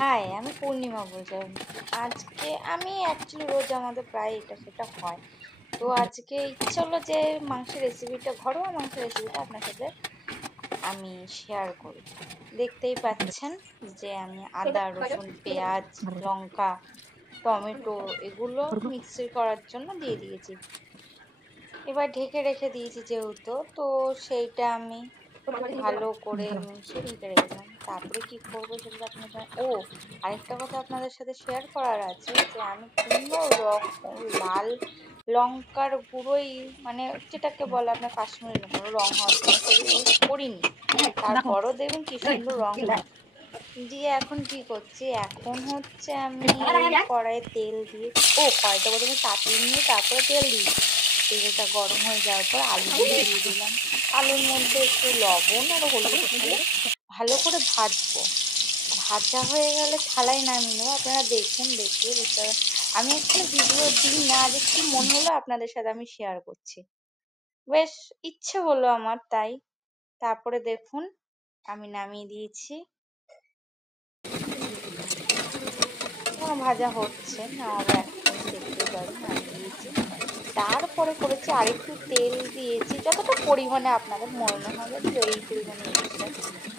High, আমি পূর্ণিমা বলছি। আজকে আমি অ্যাকচুয়ালি রোজ আমাদের প্রায় এটা সেটা হয়। তো আজকে ইচ্ছে হলো যে মাংসের রেসিপিটা, ঘরোয়া মাংসের রেসিপিটা আপনার সাথে আমি শেয়ার করি। দেখতেই পাচ্ছেন যে আমি আদা, রসুন, পেঁয়াজ, লঙ্কা, টমেটো এগুলো মিক্সি করার জন্য দিয়ে দিয়েছি। এবার ঢেকে রেখে দিয়েছি যেহেতু, তো সেইটা আমি ভালো করে মিশিয়ে ঢেকে রেখেছিলাম। তারপরে কি করবো সেটা তো আপনারা জানেন। ও, আরেকটা কথা আপনাদের সাথে শেয়ার করার আছে যে আমি কোনো রকম লাল লঙ্কার গুঁড়োই, মানে যেটাকে বলে আপনার কাশ্মীরি লঙ্কা রং হওয়ার জন্য, সেটা ইউজ করিনি। তারপরও দেখবেন কি সুন্দর রং হয়। দিয়ে এখন কি করছি, এখন হচ্ছে আমি এই কড়াইয়ে তেল দিয়ে, কড়াইটা প্রথমে তাপিয়ে নিয়ে তারপরে তেল দিয়েছি। তেলটা গরম হয়ে যাওয়ার পর আলুগুলো দিয়ে দিলাম। আলুর মধ্যে একটু লবণ আর হলুদ দিয়ে ভালো করে ভাজবো। ভাজা হয়ে গেলে থালায় নামিয়ে নেবো। আপনারা দেখুন, দেখলে বুঝতে পারবেন। আমি এখানে ভিডিও দিই না, যে কি মনে হলো আপনাদের সাথে আমি শেয়ার করছি। বেশ ইচ্ছে হলো আমার তাই। তারপরে দেখুন আমি নামিয়ে দিয়েছি। ভাজা হচ্ছে, নামাবো এক্ষুনি, দেখতেই পাবেন নামিয়ে দিয়েছি। তারপরে করেছি আরেকটু তেল দিয়েছি, যতটা পরিমাণে আপনাদের মনে হবে যে এই পরিমাণে দিচ্ছে।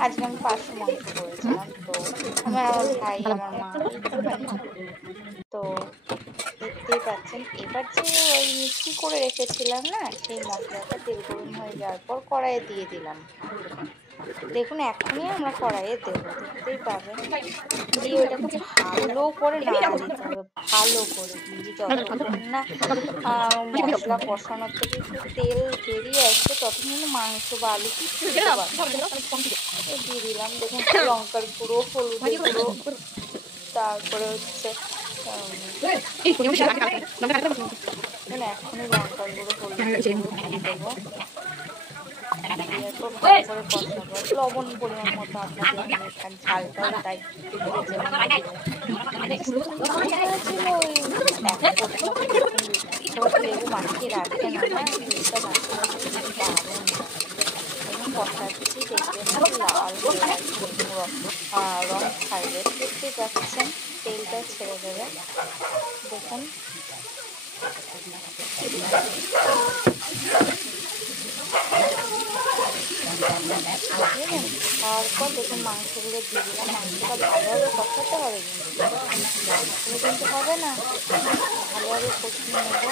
আজকে আমি 500 মাংস করেছিলাম, তো আমার ভাই, আমার মা একটুখানি। তো দেখতেই পাচ্ছেন, এবার যে ওই মিক্সি করে রেখেছিলাম না, সেই মশলাটা তেল গরম হয়ে যাওয়ার পর কড়াইয়ে দিয়ে দিলাম। দেখুন এখনই আমরা কড়াইয়ে দেবো, দেখতেই পাবেন। দিয়ে ওটাকে ভালো করে নাড়া দিতে হবে, ভালো করে দিয়ে যতক্ষণ না মশলা কষানোর থেকে একটু তেল বেরিয়ে আসছে, ততক্ষণ কিন্তু মাংস বা আলু কিচ্ছু দিতে পারবো না। এই দিয়ে দিলাম, দেখুন লঙ্কার গুঁড়ো, হলুদের গুঁড়ো, তারপরে হচ্ছে মানে এখনই লঙ্কার গুঁড়ো, হলুদের গুঁড়ো দিয়ে দেবো। দেওয়ার পর ভালো করে কষাবো। লবণ পরিমাণ মতো আপনাদের এখানে ঝালটাও তাই যে যেমন দেবেন। ইচ্ছে হয়েছিল ওই এক কোটো দেখুন, সবাই তো লেবু মাখিয়ে রাখে না, না লেবুটা মাখিয়ে রাখলে বেশ দারুণ হয়। এখন কষাচ্ছি, দেখবেন কি লাল হয়ে আসবে এবং রং ছাড়বে, দেখতেই পাচ্ছেন তেলটাও ছেড়ে দেবে। দেখুন বুঝলেন? তারপর দেখুন মাংসগুলো দিয়ে দিলাম। মাংসটা ভালোভাবে কষাতে হবে, কিন্তু না কষালে কিন্তু হবে না। ভালোভাবে কষিয়ে নেব।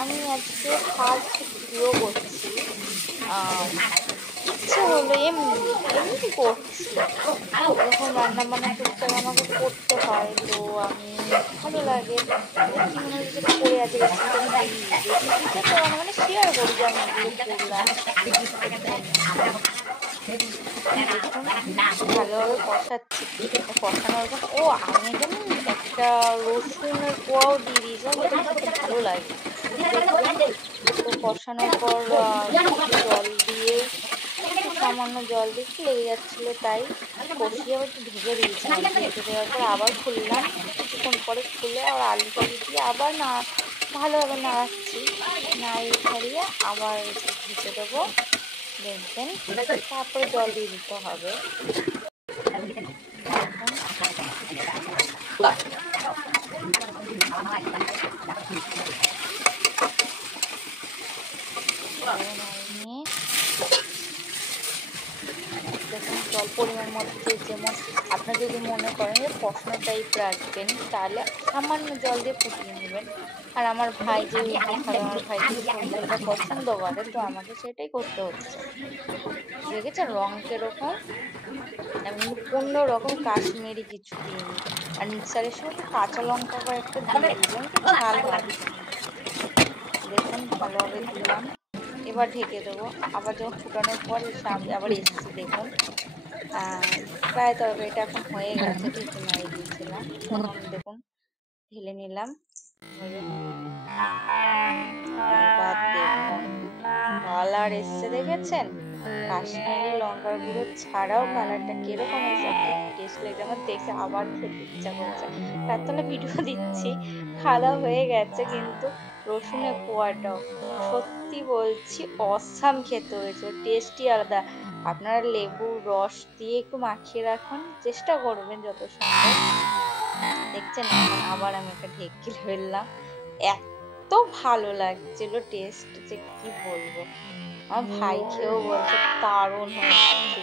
আমি আজকে ফার্স্ট ভিডিও করছি। ইচ্ছে হলো এমনি এমনি করছি। এরকম রান্না বান্না টুকটাক আমাকে করতে হয়, তো আমি ভালো লাগে। কি মনে হলো যে করে আজকে রেসিপিটা আমি দিই। রেসিপিটা তো মানে শেয়ার করি যে আমি এগুলো করলাম, এর জন্য। দেখুন ভালোভাবে কষাচ্ছি। কষানোর পর আমি জানেন একটা রসুনের কোয়াও দিয়ে দিয়েছিলাম, যাতে খেতে ভালো লাগে, দেখবেন। তো কষানোর পর একটু জল দিয়ে, একটু সামান্য জল দিয়ে, একটু লেগে যাচ্ছিল তাই কষিয়ে আবার একটু ঢেকে দিয়েছিলাম। ঢেকে দেওয়ার পর আবার খুললাম, কিছুক্ষণ পরে খুলে আবার আলু টালু দিয়ে আবার ভালোভাবে নাড়াচ্ছি। নাড়িয়ে ছাড়িয়ে আবার একটু ঢেকে দেবো, দেখবেন। তারপরে জল দিয়ে দিতে হবে। দেখুন ভালোভাবে নাড়িয়ে নিয়ে দেখুন জল পরিমাণ মতো, যে যেমন আপনারা যদি মনে করেন যে কষানো টাইপ রাখবেন, তাহলে সামান্য জল দিয়ে ফুটিয়ে নেবেন। আর আমার ভাই যেহেতু খাবে, আমার ভাই একটু ঝোল ঝোলটা পছন্দ করে, তো আমাকে সেটাই করতে হচ্ছে। দেখেছেন রং কিরকম? আমি কিন্তু কোনো রকম কাশ্মীরি কিছু দিইনি। আর মিক্সারের সময় একটু কাঁচা লঙ্কা কয়েকটা দিয়ে দিয়েছিলাম, একটু ঝাল হওয়ার জন্য। দেখুন ভালোভাবে দিলাম, এবার ঢেকে দেবো। আবার যখন ফুটানোর পর আবার এসছি, দেখুন প্রায় তরকারিটা এখন হয়ে গেছে, ঢেকে নাড়িয়ে দিয়েছিলাম। এখন দেখুন ঢেলে নিলাম। এবার দেখুন কালার এসছে, দেখেছেন? কাশ্মীরি লঙ্কার গুঁড়ো ছাড়াও কালারটা কিরকম এসছে, কি টেস্ট লাগছে! আমার দেখে আবার খেতে ইচ্ছা করছে। তার তলে ভিডিও দিচ্ছি, খাওয়া দাওয়া হয়ে গেছে, কিন্তু রসুনের কোয়াটাও সত্যি বলছি অসাম খেতে হয়েছে, টেস্টই আলাদা। আপনারা লেবুর রস দিয়ে একটু মাখিয়ে রাখুন, চেষ্টা করবেন যত সম্ভব। দেখছেন এখন আবার আমি একটা ঢেকে ফেললাম, এত ভালো লাগছিল টেস্ট যে কি বলবো। আমার ভাই খেয়েও বলছে দারুণ হয়েছে।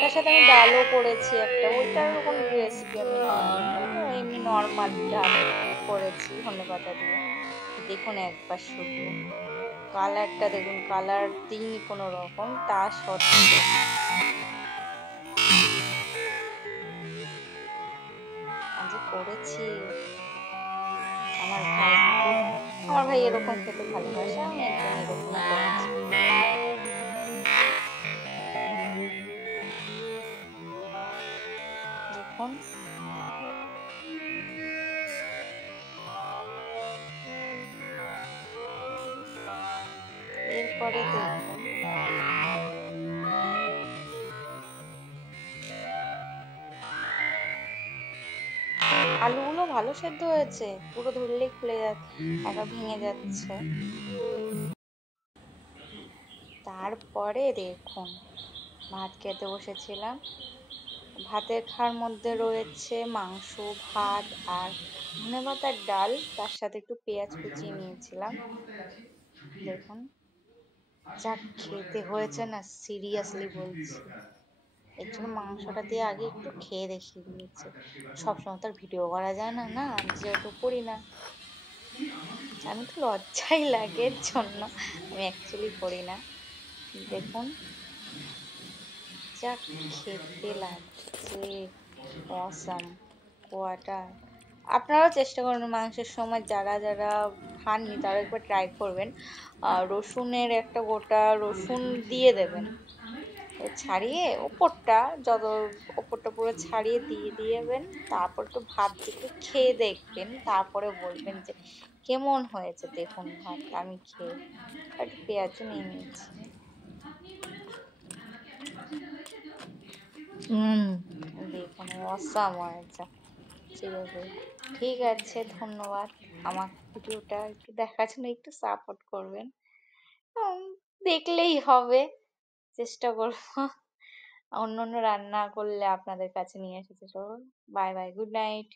তার সাথে আমি ডালও করেছি একটা, ওইটার কোনো রেসিপি আমি দিইনি, ওটা এমনি নর্মাল ডাল করেছি ধনেপাতা দিয়ে। দেখুন একবার শুধু কালারটা দেখুন, কালার দিইনি কোনো রকম, তা সত্ত্বেও আজ করেছি। আমার ভাই আমার ভাই এরকম খেতে ভালোবাসে, আমি একদম এরকমই করেছি। দেখুন এরপরে দেখুন আলুগুলো ভালো সেদ্ধ হয়েছে, পুরো ধরলেই খুলে যাচ্ছে, একবার ভেঙে যাচ্ছে। তারপরে দেখুন ভাত খেতে বসেছিলাম, ভাতের খাওয়ার মধ্যে রয়েছে মাংস, ভাত আর ধনেপাতার ডাল, তার সাথে একটু পেঁয়াজ কুচিয়ে নিয়েছিলাম। দেখুন যা খেতে হয়েছে না, সিরিয়াসলি বলছি। এর জন্য মাংসটা দিয়ে আগে একটু খেয়ে দেখিয়ে দিয়েছি। সবসময় তো আর ভিডিও করা যায় না, না আমি যেহেতু করি না, আমি তো লজ্জাই লাগে এর জন্য আমি অ্যাকচুয়ালি করি না। দেখুন যা খেতে লাগছে, অসাম কোয়াটা। আপনারাও চেষ্টা করুন মাংসের সময়, যারা যারা খাননি তারা একবার ট্রাই করবেন। রসুনের একটা গোটা রসুন দিয়ে দেবেন, ছাড়িয়ে ওপরটা, যত ওপরটা পুরো ছাড়িয়ে দিয়ে দিয়েবেন। তারপর একটু ভাত দিয়ে একটু খেয়ে দেখবেন, তারপরে বলবেন যে কেমন হয়েছে। দেখুন ভাত আমি খেয়ে একটু পেঁয়াজও নিয়ে নিয়েছি। দেখুন অসাম হয়েছে সিরিয়াসলি। ঠিক আছে, ধন্যবাদ। আমার ভিডিওটা একটু দেখার জন্য একটু সাপোর্ট করবেন। উম, দেখলেই হবে, চেষ্টা করবো অন্য অন্য রান্না করলে আপনাদের কাছে নিয়ে আসতে। চলো, বাই বাই, গুড নাইট।